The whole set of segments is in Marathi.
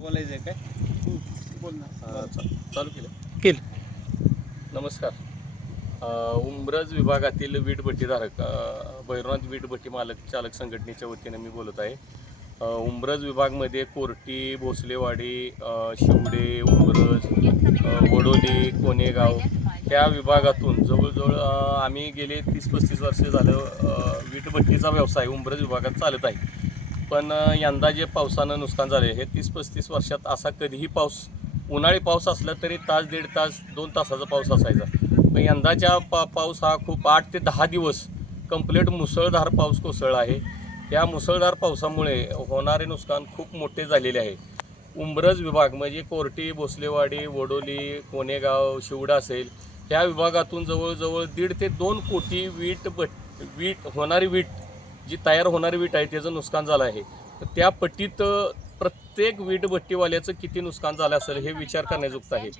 बोलायचं आहे काय बोल ना. चा- चालू केलं? केलं. नमस्कार. अ, उंब्रज विभागातील वीटभट्टीधारक अ, भैरवनाथ वीटभट्टी मालक चालक संघटनेच्या वतीने मी बोलत आहे. अ, उंब्रज विभागमध्ये कोर्टी भोसलेवाडी अ, शिवडे उंब्रज अ, वडोली कोणेगाव त्या विभागातून जवळजवळ अ, आम्ही गेले तीस पस्तीस वर्ष झालं अ, वीटभट्टीचा व्यवसाय उंब्रज विभागात चालत आहे. पण यंदा जे पावसानं नुकसान झाले हे तीस पस्तीस वर्षात असा कधीही पाऊस उन्हाळी पाऊस असला तरी तास दीड तास दोन तासाचा पाऊस असायचा. पण यंदाच्या पा पाऊस हा खूप आठ ते दहा दिवस कंप्लीट मुसळधार पाऊस कोसळला आहे. त्या मुसळधार पावसामुळे होणारे नुकसान खूप मोठे झालेले आहे. उंब्रज विभाग म्हणजे कोर्टी भोसलेवाडी वडोली कोणेगाव शिवडा असेल ह्या विभागातून जवळजवळ दीड ते दोन कोटी वीट बट वीट होणारी वीट जी तयार होणारी वीट आहे त्याचं नुकसान झालं आहे. तर त्या पट्टीत प्रत्येक प्रत्येक वीटभट्टीवाल्याचं किती नुकसान झालं असेल हे विचार करण्याजुक्त आहे.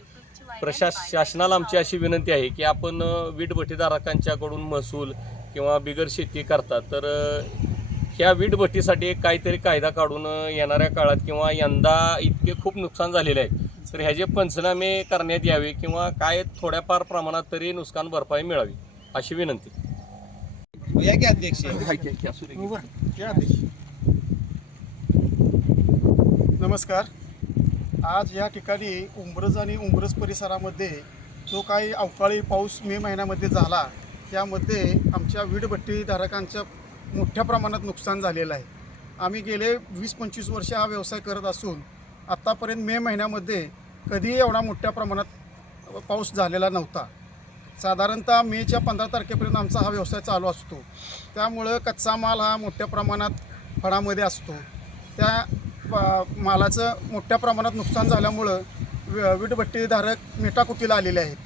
प्रशास शासनाला आमची अशी विनंती आहे की आपण अ, वीटभट्टीधारकांच्याकडून महसूल किंवा बिगर शेती करतात. तर ह्या वीटभट्टीसाठी एक काहीतरी कायदा काढून येणाऱ्या काळात किंवा यंदा इतके खूप नुकसान झालेले आहे तर ह्याचे पंचनामे करण्यात यावे किंवा काय थोड्याफार प्रमाणात तरी नुकसान भरपाई मिळावी अशी विनंती. या की अध्यक्ष नमस्कार आज या ठिकाणी उंबरज आणि उंबरज परिसरामध्ये जो काही अवकाळी पाऊस मे महिन्यामध्ये झाला त्यामध्ये आमच्या वीटभट्टीधारकांच्या मोठ्या प्रमाणात नुकसान झालेलं आहे. आम्ही गेले वीस पंचवीस वर्ष हा व्यवसाय करत असून आत्तापर्यंत मे महिन्यामध्ये कधीही एवढा मोठ्या प्रमाणात पाऊस झालेला नव्हता. साधारणतः मेच्या पंधरा तारखेपर्यंत आमचा हा व्यवसाय चालू असतो. त्यामुळं कच्चा माल हा मोठ्या प्रमाणात फळामध्ये असतो. त्या मालाचं मोठ्या प्रमाणात नुकसान झाल्यामुळं व- वीटभट्टीधारक मेटाकुटीला आलेले आहेत.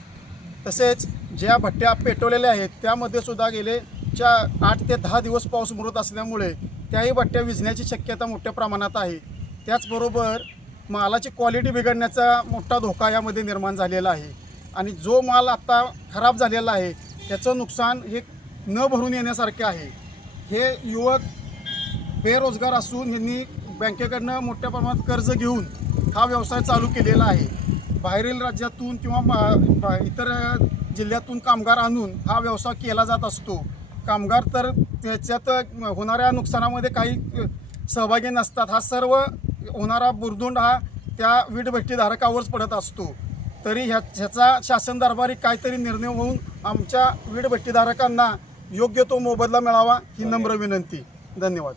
तसेच ज्या भट्ट्या पेटवलेल्या आहेत त्यामध्ये सुद्धा गेले च्या आठ ते दहा दिवस पाऊस मुरत असल्यामुळे त्याही भट्ट्या विजण्याची शक्यता मोठ्या प्रमाणात आहे. त्याचबरोबर मालाची क्वालिटी बिघडण्याचा मोठा धोका यामध्ये निर्माण झालेला आहे. आणि जो माल आत्ता खराब झालेला आहे त्याचं नुकसान हे न भरून येण्यासारखे आहे. हे युवक बेरोजगार असून यांनी बँकेकडनं मोठ्या प्रमाणात कर्ज घेऊन हा व्यवसाय चालू केलेला आहे. बाहेरील राज्यातून किंवा मा- इतर जिल्ह्यातून कामगार आणून हा व्यवसाय केला जात असतो. कामगार तर त्याच्यात होणाऱ्या नुकसानामध्ये काही सहभागी नसतात. हा सर्व होणारा बुरदुंड हा त्या वीटभट्टीधारकावरच पडत असतो. तरी ह्या ह्याचा शासन दरबारी काहीतरी निर्णय होऊन आमच्या वीटभट्टीधारकांना योग्य तो मोबदला मिळावा ही नम्र विनंती. धन्यवाद.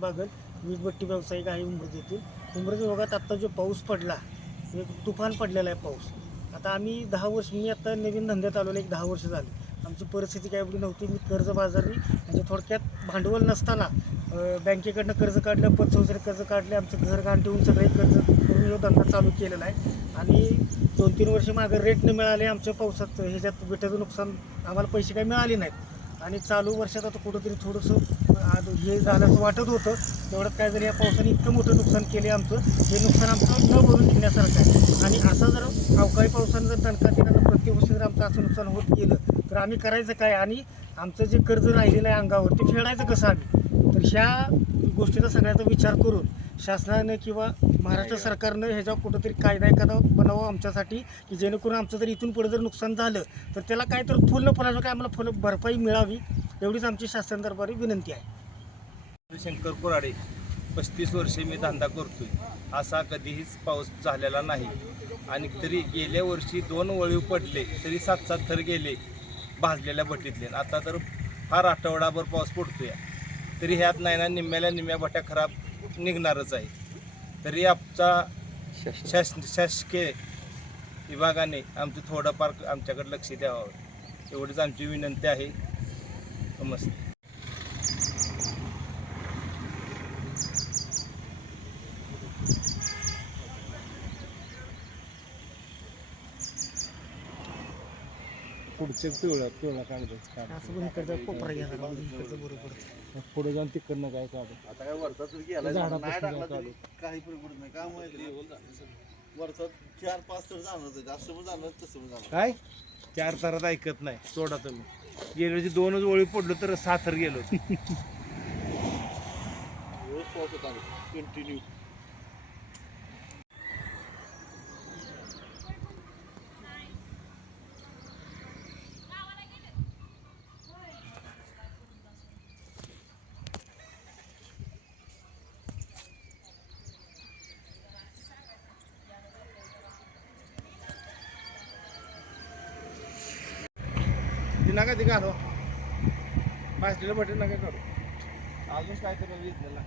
बागल वीजभट्टी व्यावसायिक आहे उमरज येथील. उमरज विभागात आत्ता जो पाऊस पडला एक तुफान पडलेला आहे पाऊस. आता आम्ही दहा वर्ष मी आता नवीन धंद्यात आलेलो एक दहा वर्ष झाली. आमची परिस्थिती काय एवढी नव्हती मी कर्जबाजारी म्हणजे थोडक्यात भांडवल नसताना बँकेकडनं कर्ज काढलं पतसंस्थेने कर्ज काढले आमचं घर घाण ठेवून सगळे कर्ज करून धंदा चालू केलेला आहे आणि दोन तीन वर्ष मागे रेट न मिळाले आमच्या पावसात ह्याच्यात बेटाचं नुकसान आम्हाला पैसे काही मिळाले नाहीत. आणि चालू वर्षात आता कुठंतरी थोडंसं हे झालं असं वाटत होतं. तेवढं काय झालं या पावसाने इतकं मोठं नुकसान केले आमचं. हे नुकसान आमचं न भरून निघण्यासारखं आहे. आणि असं जर अवकाळी पावसानं जर दणका दिला तर प्रत्येक वर्षी जर आमचं असं नुकसान होत गेलं तर आम्ही करायचं काय? आणि आमचं जे कर्ज राहिलेलं आहे अंगावर ते फेडायचं कसं आम्ही? तर ह्या गोष्टीचा सगळ्याचा विचार करून शासनानं किंवा महाराष्ट्र सरकारनं ह्याच्यावर कुठंतरी कायदा एखादा बनावा आमच्यासाठी की जेणेकरून आमचं जर इथून पुढे जर नुकसान झालं तर त्याला काय तर फुलपणाचं काय आम्हाला फुल भरपाई मिळावी एवढीच आमची शासन दरबारी विनंती आहे. शंकर कोराडे पस्तीस वर्षे मी धंदा करतोय. असा कधीहीच पाऊस झालेला नाही. आणि तरी गेल्या वर्षी दोन वळीव पडले तरी सात सात थर गेले भाजलेल्या भट्टीतले आता तर फार आठवडाभर पाऊस पडतोय. तरी ह्यात नाही ना निम्म्याला निम्म्या भट्ट्या खराब निघणारच आहे. तरी आमचा शास शासकीय विभागाने आमचं थोडंफार आमच्याकडे लक्ष द्यावं. एवढीच आमची विनंती आहे. नमस्ते. पुढचं पिवळं पिवळं कागद काढ असं पण इकडचा कोपरा घ्या जरा, इकडचं बरोबर. पुढे जाऊन तिकडनं काय काढ? आता काय वरचाच गेला झाडापासून नाही टाकला काढू. तरी काही नाही. काय माहिती वरचा चार पाच तर जाणार जास्त पण जाणार तसं पण जाणार. काय? चार तारात ऐकत नाही. सोडा तुम्ही. गेल्याची दोनच ओळी पडलो तर साथर गेलो कंटिन्यू नका ते घालवा. भाजलेलं बटन नका करू. अजून काय तरी विकलेला